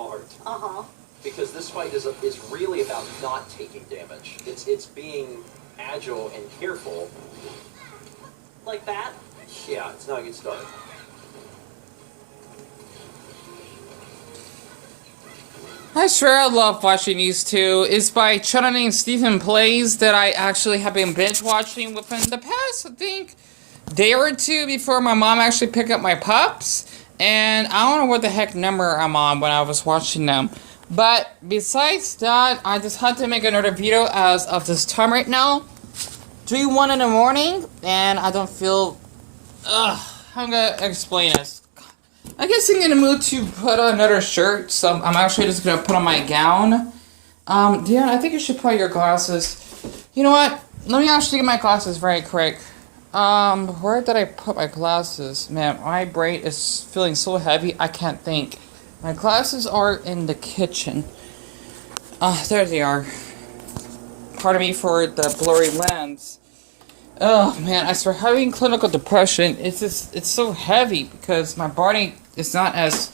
hard. Because this fight is really about not taking damage. It's being agile and careful. Like that? Yeah, it's not a good start. I swear I love watching these two. It's by a channel named Stephen Plays that I actually have been binge watching within the past, I think, day or two before my mom actually picked up my pups. And I don't know what the heck number I'm on when I was watching them. But besides that, I just had to make another video as of this time right now. 3:01 in the morning, and I don't feel... I'm gonna explain this. I guess I'm in the mood to put on another shirt, so I'm actually just gonna put on my gown. Dion, I think you should put your glasses. You know what? Let me actually get my glasses very quick. Where did I put my glasses? Man, my brain is feeling so heavy, I can't think. My glasses are in the kitchen. There they are. Pardon me for the blurry lens. Oh man, I swear, having clinical depression, it's so heavy because my body is not as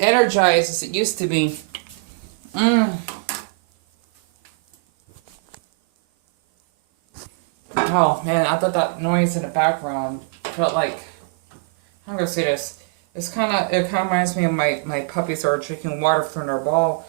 energized as it used to be. Oh man, I thought that noise in the background felt like, I'm gonna say this, it kind of reminds me of my puppies that are drinking water from their bowl.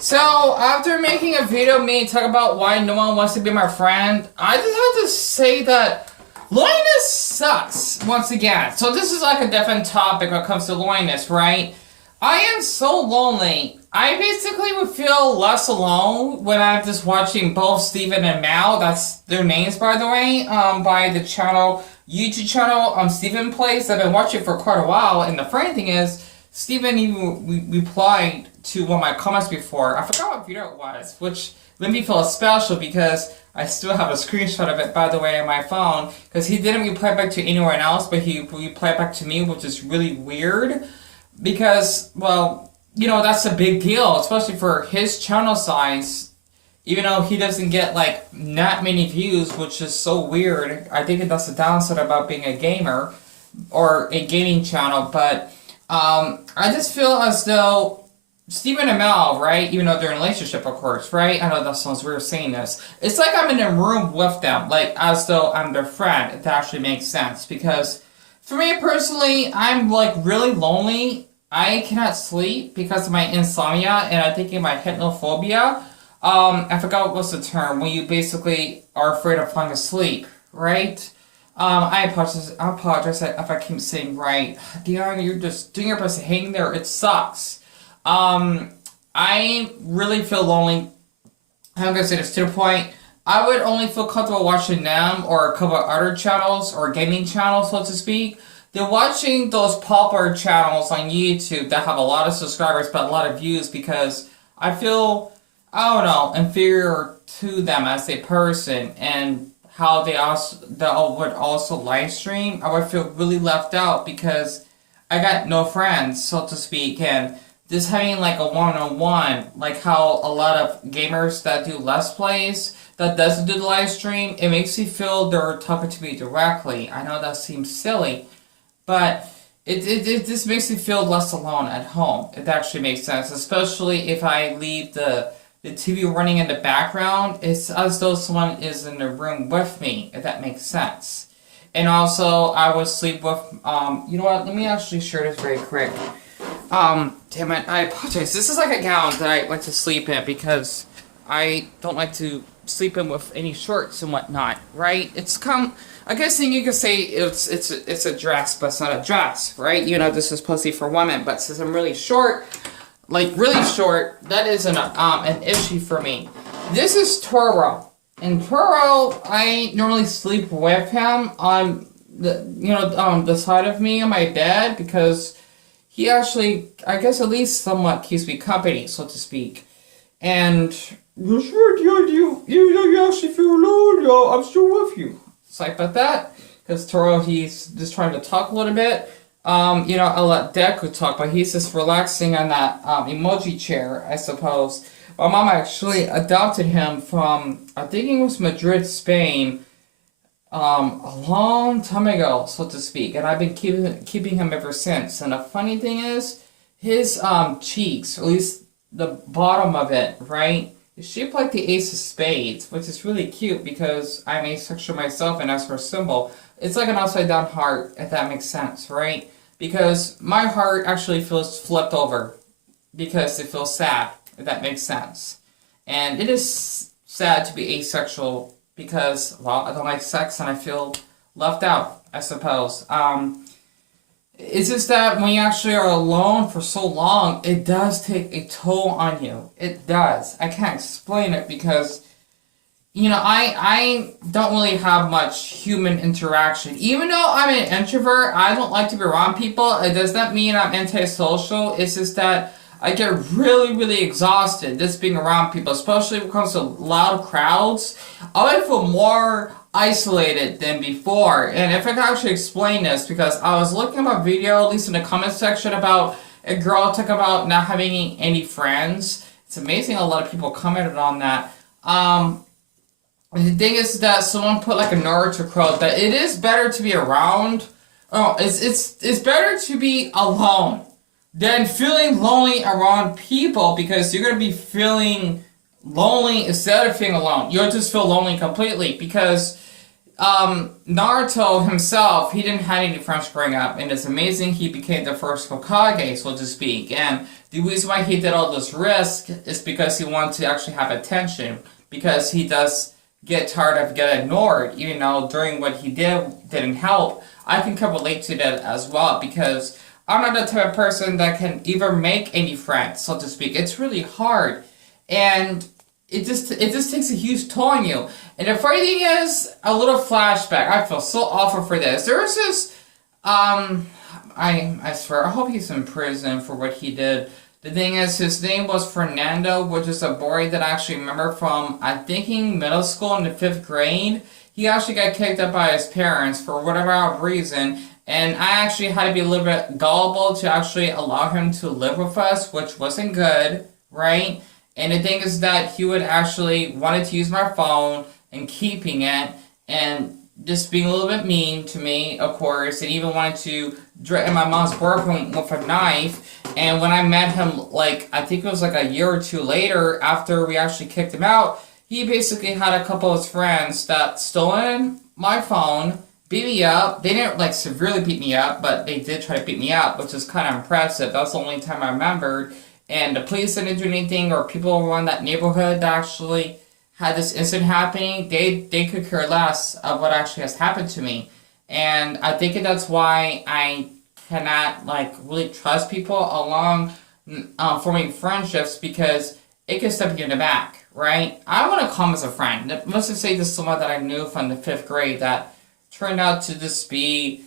So, after making a video me talk about why no one wants to be my friend, I just have to say that loneliness sucks, once again. So this is like a different topic when it comes to loneliness, right? I am so lonely. I basically would feel less alone when I'm just watching both Steven and Mal, that's their names by the way, by the channel, YouTube channel, Steven Plays. I've been watching for quite a while, and the funny thing is, Steven even replied to one of my comments before. I forgot what video it was, which made me feel special because I still have a screenshot of it, by the way, on my phone. Because he didn't reply back to anyone else, but he replied back to me, which is really weird. Because, well, you know, that's a big deal, especially for his channel size. Even though he doesn't get, like, not many views, which is so weird. I think that's the downside about being a gamer or a gaming channel, but I just feel as though Steven and Mel, right, even though they're in a relationship, of course, right? I know that sounds weird saying this. It's like I'm in a room with them, like as though I'm their friend, if that actually makes sense. Because for me personally, I'm like really lonely. I cannot sleep because of my insomnia and I think of my hypnophobia. I forgot what's the term, when you basically are afraid of falling asleep, right? I apologize if I keep saying right. Dion, you're just doing your best to hang there. It sucks. I really feel lonely. I'm gonna say this to the point. I would only feel comfortable watching them or a couple of other channels or gaming channels, so to speak, than watching those popular channels on YouTube that have a lot of subscribers but a lot of views, because I feel, I don't know, inferior to them as a person, and how they would also live stream. I would feel really left out because I got no friends, so to speak, and just having like a one-on-one, like how a lot of gamers that do Let's Plays, that doesn't do the live stream, it makes me feel they're talking to me directly. I know that seems silly, but it just makes me feel less alone at home. It actually makes sense, especially if I leave the TV running in the background. It's as though someone is in the room with me, if that makes sense. And also, I would sleep with, you know what, let me actually share this very quick. Damn it, I apologize. This is like a gown that I like to sleep in because I don't like to sleep in with any shorts and whatnot, right? It's I guess you could say it's a dress, but it's not a dress, right? You know, this is supposed to be for women, but since I'm really short, like really short, that is an issue for me. This is Toro, and Toro, I normally sleep with him on the side of me on my bed because he actually, I guess, at least somewhat keeps me company, so to speak. And you sure you actually feel alone? Yo, I'm still with you. It's like about that, because Toro, he's just trying to talk a little bit. I'll let Deku talk, but he's just relaxing on that emoji chair, I suppose. My mom actually adopted him from, I think it was Madrid, Spain, a long time ago, so to speak, and I've been keeping him ever since. And the funny thing is, his cheeks, or at least the bottom of it, right, is shaped like the Ace of Spades, which is really cute because I'm asexual myself, and as for a symbol, it's like an upside down heart, if that makes sense, right? Because my heart actually feels flipped over because it feels sad, if that makes sense. And it is sad to be asexual because, well, I don't like sex and I feel left out, I suppose. It's just that when you actually are alone for so long, it does take a toll on you. It does. I can't explain it because, you know, I don't really have much human interaction. Even though I'm an introvert, I don't like to be around people. It does not mean I'm antisocial. It's just that I get really, really exhausted just being around people, especially when it comes to loud crowds. I would feel more isolated than before. And if I could actually explain this, because I was looking at a video, at least in the comment section, about a girl talking about not having any friends. It's amazing a lot of people commented on that. The thing is that someone put like a Naruto quote that it is better to be around. Oh, it's better to be alone than feeling lonely around people, because you're gonna be feeling lonely instead of feeling alone. You'll just feel lonely completely because Naruto himself, he didn't have any friends growing up, and it's amazing he became the first Hokage, so to speak. And the reason why he did all this risk is because he wanted to actually have attention, because he does get tired of getting ignored, even though during what he didn't help. I can relate to that as well, because I'm not the type of person that can even make any friends, so to speak. It's really hard, and it just takes a huge toll on you. And the funny thing is, a little flashback. I feel so awful for this. There was this, I swear, I hope he's in prison for what he did. The thing is, his name was Fernando, which is a boy that I actually remember from, I'm thinking, middle school in the 5th grade. He actually got kicked out by his parents for whatever reason, and I actually had to be a little bit gullible to actually allow him to live with us, which wasn't good, right? And the thing is that he would actually wanted to use my phone and keeping it, and just being a little bit mean to me, of course, and even wanted to threaten my mom's boyfriend with a knife. And when I met him, like, I think it was like a year or two later, after we actually kicked him out, he basically had a couple of his friends that stolen my phone, beat me up. They didn't, like, severely beat me up, but they did try to beat me up, which is kind of impressive. That's the only time I remembered. And the police didn't do anything, or people around that neighborhood that actually had this incident happening, they could care less of what actually has happened to me. And I think that's why I cannot, like, really trust people along forming friendships, because it can step you in the back, right? I want to come as a friend. Let's just say this is someone that I knew from the 5th grade that turned out to just be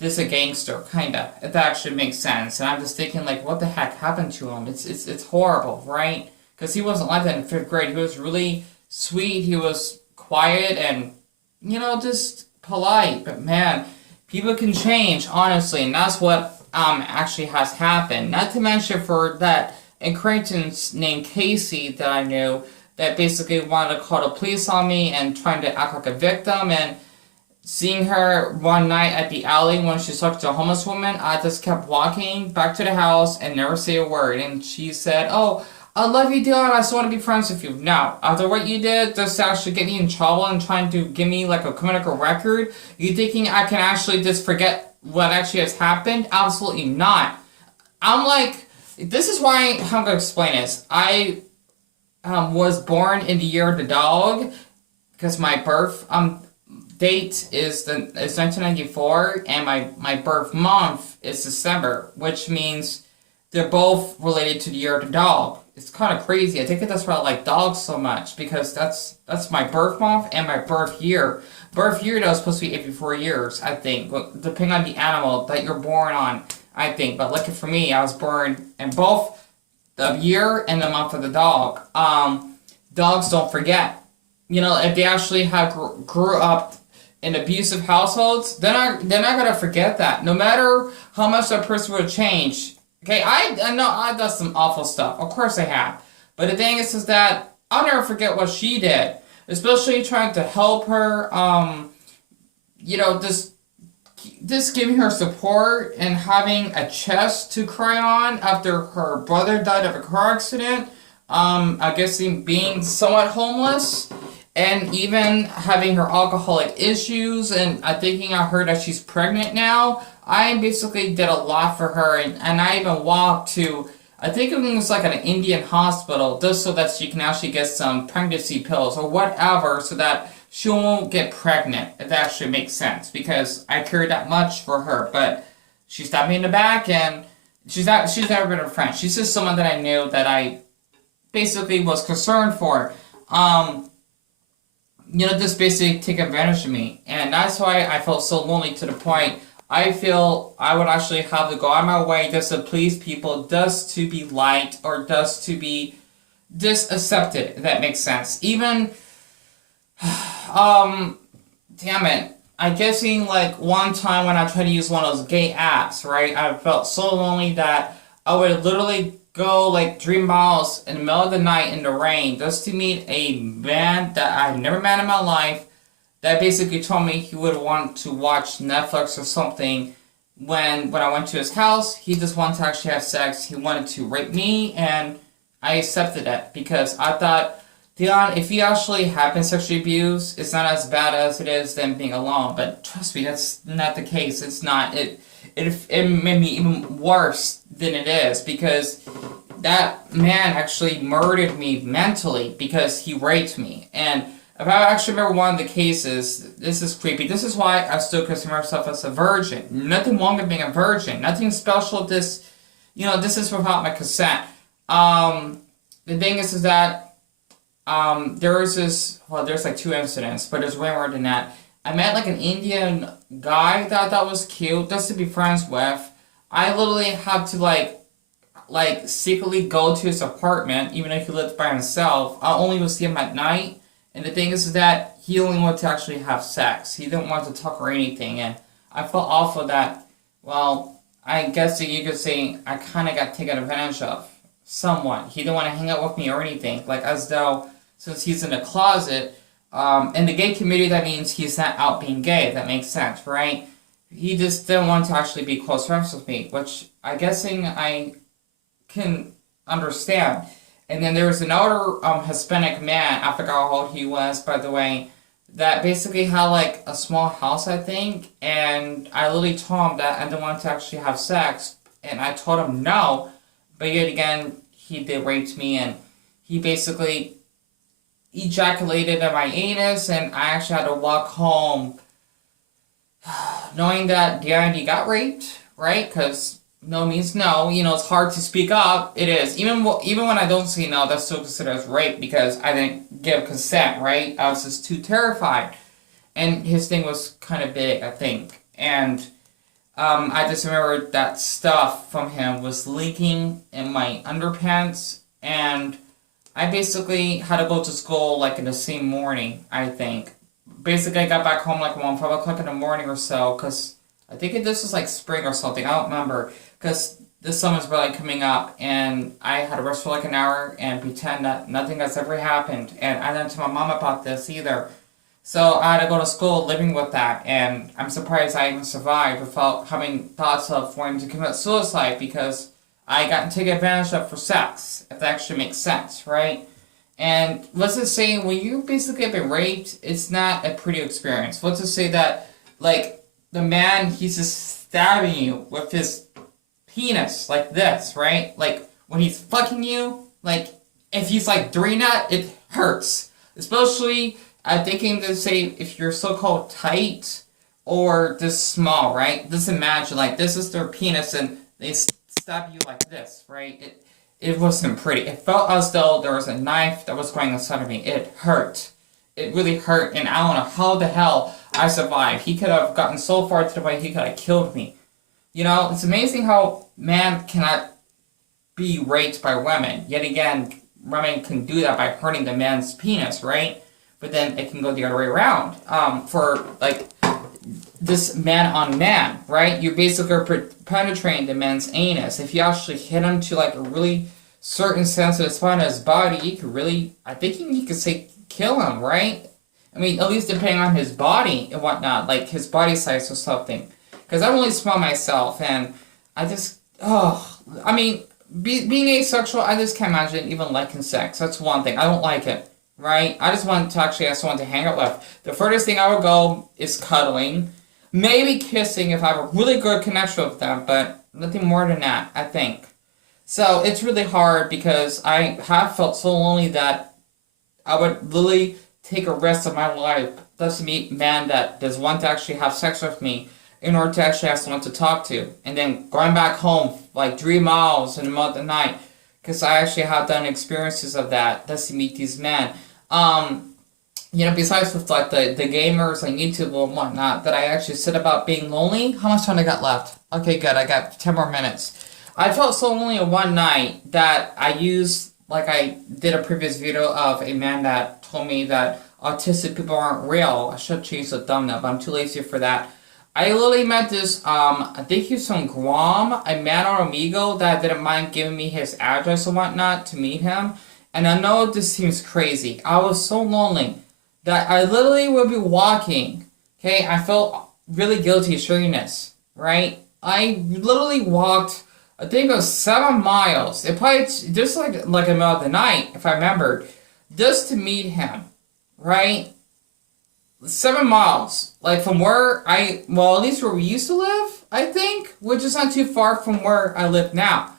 a gangster, kinda, if that actually makes sense. And I'm just thinking, like, what the heck happened to him? It's horrible, right? Because he wasn't like that in 5th grade. He was really sweet, he was quiet, and, you know, just polite. But man, people can change, honestly, and that's what actually has happened. Not to mention for that acquaintance named Casey that I knew that basically wanted to call the police on me and trying to act like a victim. And seeing her one night at the alley when she talked to a homeless woman, I just kept walking back to the house and never say a word. And she said, "Oh, I love you, Dylan. I just want to be friends with you." Now, after what you did, just to actually get me in trouble and trying to give me like a criminal record, you thinking I can actually just forget what actually has happened? Absolutely not. I'm like, this is why, how I'm going to explain this. I was born in the year of the dog, because my birth date is 1994, and my birth month is December, which means they're both related to the year of the dog. It's kind of crazy. I think that's why I like dogs so much, because that's my birth month and my birth year. Birth year, though, is supposed to be every 4 years, I think, depending on the animal that you're born on, I think. But lucky for me, I was born in both the year and the month of the dog. Dogs don't forget. You know, if they actually have grew up in abusive households, they're not gonna forget that. No matter how much that person would change. Okay, I know I've done some awful stuff. Of course I have. But the thing is that I'll never forget what she did. Especially trying to help her just giving her support and having a chest to cry on after her brother died of a car accident. I guess being somewhat homeless and even having her alcoholic issues, and I heard that she's pregnant now. I basically did a lot for her, and I even walked to, I think it was like an Indian hospital, just so that she can actually get some pregnancy pills or whatever, so that she won't get pregnant, if that actually makes sense, because I cared that much for her. But she stabbed me in the back, and she's never been a friend. She's just someone that I knew that I basically was concerned for. Just basically take advantage of me. And that's why I felt so lonely, to the point I feel I would actually have to go out of my way just to please people, just to be liked, or just to be accepted, if that makes sense. Even, damn it. I'm guessing, like, one time when I tried to use one of those gay apps, right, I felt so lonely that I would literally go, like, 3 miles in the middle of the night in the rain just to meet a man that I've never met in my life, that basically told me he would want to watch Netflix or something. When I went to his house, he just wanted to actually have sex. He wanted to rape me, and I accepted it because I thought, Dion, if you actually have been sexually abused, it's not as bad as it is them being alone. But trust me, that's not the case. It's not. It made me even worse than it is, because that man actually murdered me mentally because he raped me. And if I actually remember one of the cases, this is creepy. This is why I still consider myself as a virgin. Nothing wrong with being a virgin. Nothing special. This is without my consent. The thing is that there's like 2 incidents, but there's way more than that. I met like an Indian guy that I thought was cute, just to be friends with. I literally had to like secretly go to his apartment, even if he lived by himself. I only would see him at night. And the thing is that he only wanted to actually have sex. He didn't want to talk or anything. And I felt awful that, well, I guess you could say I kind of got taken advantage of. Somewhat. He didn't want to hang out with me or anything. Like, as though, since he's in the closet, in the gay community, that means he's not out being gay. That makes sense, right? He just didn't want to actually be close friends with me, which I guessing I can understand. And then there was another Hispanic man, I forgot how old he was, by the way, that basically had like a small house, I think, and I literally told him that I didn't want to actually have sex, and I told him no, but yet again, he did rape me, and he basically ejaculated in my anus, and I actually had to walk home knowing that DID got raped, right? Because no means no. It's hard to speak up. It is. Even when I don't say no, that's still considered as rape because I didn't give consent, right? I was just too terrified. And his thing was kind of big, I think. And I just remember that stuff from him was leaking in my underpants, and I basically had to go to school like in the same morning, I think. Basically, I got back home like around 5 o'clock in the morning or so, because I think this was like spring or something, I don't remember, because this summer's really coming up, and I had to rest for like an hour and pretend that nothing has ever happened, and I didn't tell my mom about this either. So I had to go to school living with that, and I'm surprised I even survived without having thoughts of wanting to commit suicide, because I got taken advantage of for sex, if that actually makes sense, right? And let's just say, when you basically have been raped, it's not a pretty experience. Let's just say that, like, the man, he's just stabbing you with his penis, like this, right? Like, when he's fucking you, like, if he's, like, doing that, it hurts. Especially, I'm thinking to say, if you're so-called tight, or just small, right? Just imagine, like, this is their penis, and they stab you like this, right? It wasn't pretty. It felt as though there was a knife that was going inside of me. It hurt. It really hurt, and I don't know how the hell I survived. He could have gotten so far to the point he could have killed me. It's amazing how man cannot be raped by women. Yet again, women can do that by hurting the man's penis, right? But then it can go the other way around. For, like, this man on man, right? You basically are penetrating the man's anus. If you actually hit him to, like, a really certain sensitive spot in his body, you could really, I think you could say, kill him, right? I mean, at least depending on his body and whatnot, like his body size or something. Because I'm really small myself, and I just, I mean, being asexual, I just can't imagine even liking sex. That's one thing. I don't like it, right? I just want to actually have someone to hang out with. The furthest thing I would go is cuddling. Maybe kissing if I have a really good connection with them, but nothing more than that, I think. So it's really hard because I have felt so lonely that I would literally take a rest of my life just to meet a man that does want to actually have sex with me in order to actually have someone to talk to. And then going back home like 3 miles in the middle of the night, because I actually have done experiences of that just to meet these men. Besides with like the gamers on YouTube and whatnot, that I actually said about being lonely. How much time I got left? Okay, good. I got 10 more minutes. I felt so lonely one night that I used, like I did a previous video of a man that told me that autistic people aren't real. I should change the thumbnail, but I'm too lazy for that. I literally met this, I think he's from Guam, a man on Amigo that didn't mind giving me his address and whatnot to meet him. And I know this seems crazy. I was so lonely that I literally would be walking. Okay, I felt really guilty sharing this, right? I literally walked, I think it was 7 miles. It probably just like in the middle of the night, if I remembered, just to meet him, right? 7 miles, like from where at least where we used to live, I think, which is not too far from where I live now.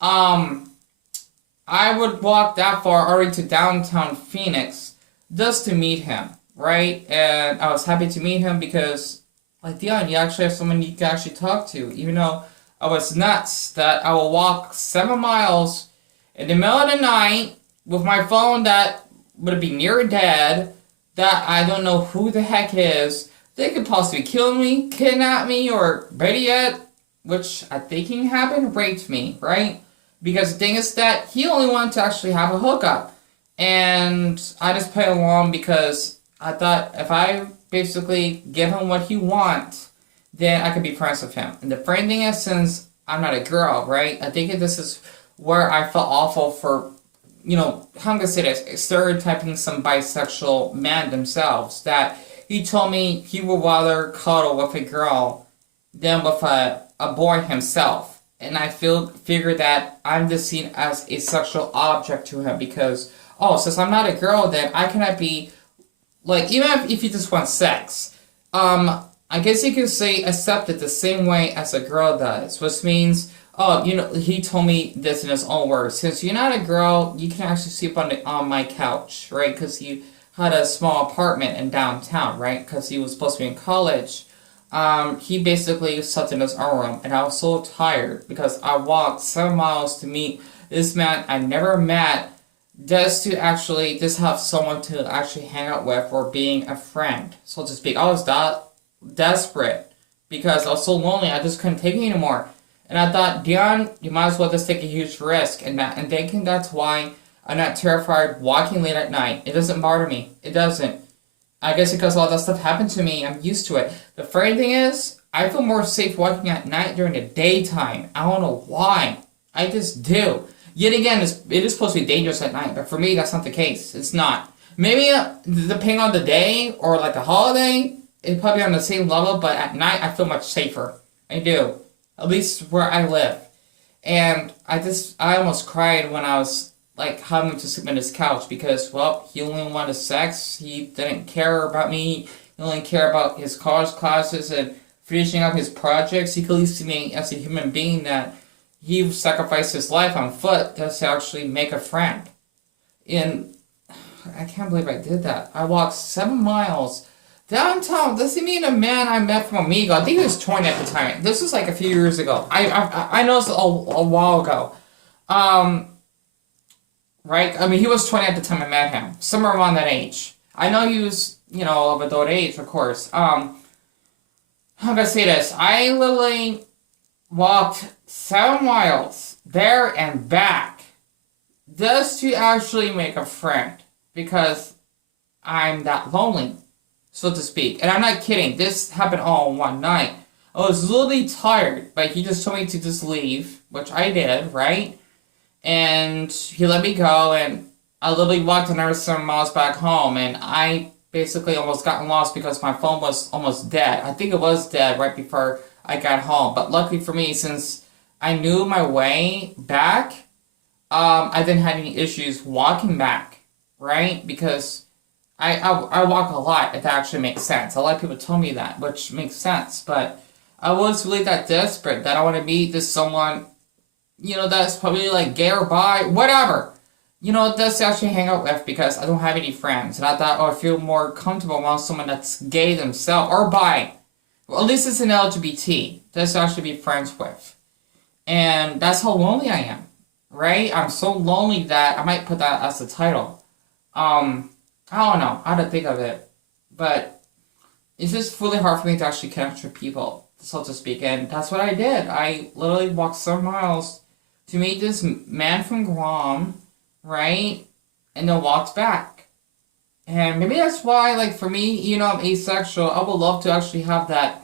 I would walk that far already to downtown Phoenix just to meet him, right? And I was happy to meet him because, like, Dion, you actually have someone you can actually talk to, even though I was nuts that I will walk 7 miles in the middle of the night with my phone that would be near dead, that I don't know who the heck is. They could possibly kill me, kidnap me, or better yet, which I think can happen, raped me, right? Because the thing is that he only wanted to actually have a hookup. And I just played along because I thought if I basically give him what he wants, then I could be friends with him. And the funny thing is, since I'm not a girl, right? I think this is where I felt awful for, how I'm gonna say this, stereotyping some bisexual men themselves. That he told me he would rather cuddle with a girl than with a boy himself. And I figure that I'm just seen as a sexual object to him because, since I'm not a girl, then I cannot be, like, even if you just want sex, I guess you could say accept it the same way as a girl does, which means, he told me this in his own words, since you're not a girl, you can actually sleep on my couch, right, because he had a small apartment in downtown, right, because he was supposed to be in college. He basically slept in his own room, and I was so tired because I walked 7 miles to meet this man I never met, just to actually just have someone to actually hang out with or being a friend, so to speak. I was that desperate because I was so lonely. I just couldn't take it anymore, and I thought, Dion, you might as well just take a huge risk, and thinking that's why I'm not terrified walking late at night. It doesn't bother me. It doesn't. I guess because all that stuff happened to me, I'm used to it. The funny thing is, I feel more safe walking at night during the daytime. I don't know why. I just do. Yet again, it is supposed to be dangerous at night, but for me, that's not the case. It's not. Maybe depending on the day or like a holiday, it's probably on the same level, but at night, I feel much safer. I do. At least where I live. And I almost cried when I was like having to sleep on his couch because, well, he only wanted sex. He didn't care about me. He only cared about his college classes and finishing up his projects. He could at least see me as a human being that he sacrificed his life on foot just to actually make a friend. And I can't believe I did that. I walked 7 miles downtown. This is me and a man I met from Amigo. I think he was 20 at the time. This was like a few years ago. I know it's a while ago. Right? I mean, he was 20 at the time I met him. Somewhere around that age. I know he was, of adult age, of course. I'm gonna say this. I literally walked 7 miles there and back just to actually make a friend. Because I'm that lonely, so to speak. And I'm not kidding. This happened all in one night. I was literally tired, but he just told me to just leave, which I did, right? And he let me go, and I literally walked another 7 miles back home, and I basically almost gotten lost because my phone was almost dead. I think it was dead right before I got home. But luckily for me, since I knew my way back, I didn't have any issues walking back, right? Because I walk a lot, if that actually makes sense. A lot of people tell me that, which makes sense. But I was really that desperate that I want to meet this someone, that's probably like gay or bi, whatever. That's to actually hang out with because I don't have any friends. And I thought, I feel more comfortable around someone that's gay themselves or bi. Well, at least it's an LGBT. That's to actually be friends with. And that's how lonely I am, right? I'm so lonely that I might put that as the title. I don't know how to think of it. But it's just really hard for me to actually connect with people, so to speak. And that's what I did. I literally walked 7 miles to meet this man from Guam, right? And then walked back. And maybe that's why, like, for me, I'm asexual. I would love to actually have that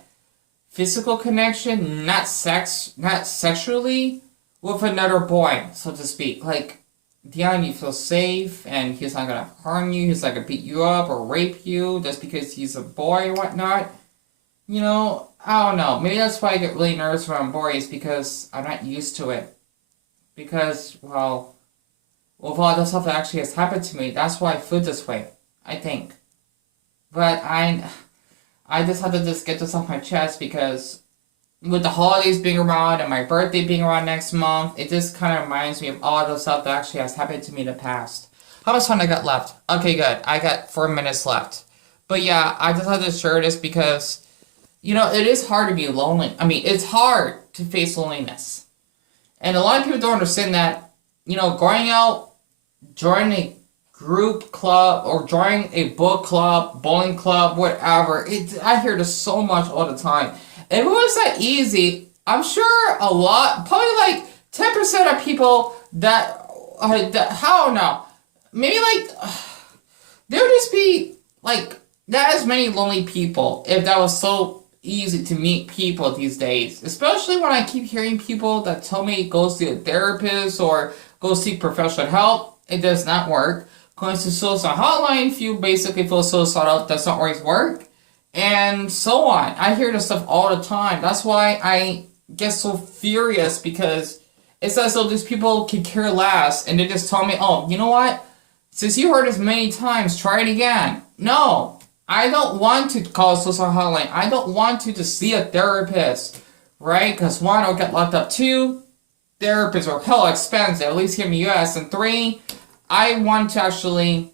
physical connection, not sexually, with another boy, so to speak. Like, Dion, you feel safe, and he's not gonna harm you, he's not gonna beat you up or rape you just because he's a boy or whatnot. I don't know. Maybe that's why I get really nervous around boys, because I'm not used to it. Because, well, with all the stuff that actually has happened to me, that's why I feel this way, I think. But I just had to just get this off my chest because with the holidays being around and my birthday being around next month, it just kind of reminds me of all the stuff that actually has happened to me in the past. How much time I got left? Okay, good. I got 4 minutes left. But yeah, I just had to share this because, it is hard to be lonely. I mean, it's hard to face loneliness. And a lot of people don't understand that, going out, joining a group club or joining a book club, bowling club, whatever. I hear this so much all the time. If it was that easy, I'm sure a lot, probably like 10% of people that I don't know, maybe like, there would just be like, not as many lonely people if that was so easy to meet people these days. Especially when I keep hearing people that tell me go see a therapist or go seek professional help. It does not work. Going to suicide hotline if you basically feel suicidal, does not always work. And so on. I hear this stuff all the time. That's why I get so furious, because it's as though these people can care less and they just tell me, oh, you know what? Since you heard this many times, try it again. No, I don't want to call a suicide hotline. I don't want to see a therapist, right? Because 1, I'll get locked up. 2, therapists are hell expensive, at least here in the US. And 3, I want to actually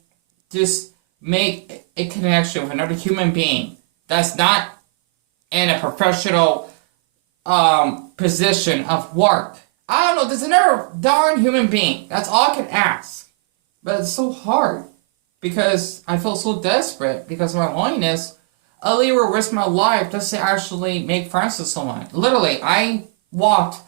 just make a connection with another human being that's not in a professional position of work. I don't know, there's another darn human being. That's all I can ask. But it's so hard because I feel so desperate because of my loneliness. I'll either risk my life just to actually make friends with someone. Literally, I walked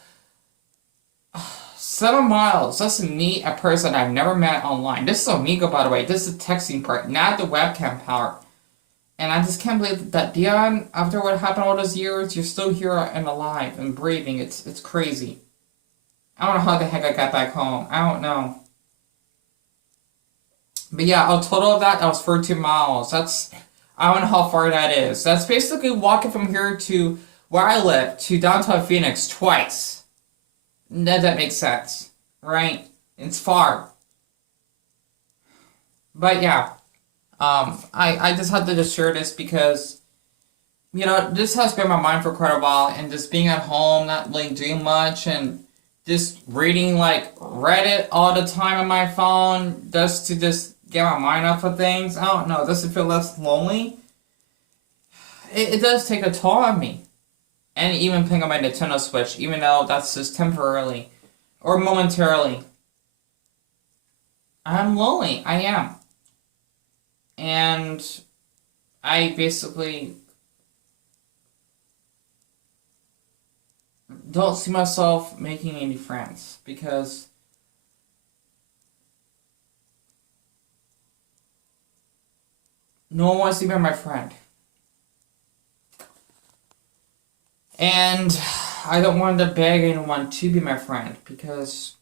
7 miles just to meet a person I've never met online. This is Amigo, by the way. This is the texting part, not the webcam part. And I just can't believe that, Dion, after what happened all those years, you're still here and alive and breathing. It's crazy. I don't know how the heck I got back home. I don't know. But yeah, a total of that was 42 miles. I don't know how far that is. That's basically walking from here to where I live, to downtown Phoenix twice. That makes sense, right? It's far. But yeah, I just had to just share this because, this has been my mind for quite a while, and just being at home, not really doing much, and just reading like Reddit all the time on my phone, just to just get my mind off of things. I don't know, just to feel less lonely. It does take a toll on me. And even playing on my Nintendo Switch, even though that's just temporarily or momentarily. I'm lonely. I am. And I basically don't see myself making any friends because no one wants to be my friend. And I don't want to beg anyone to be my friend because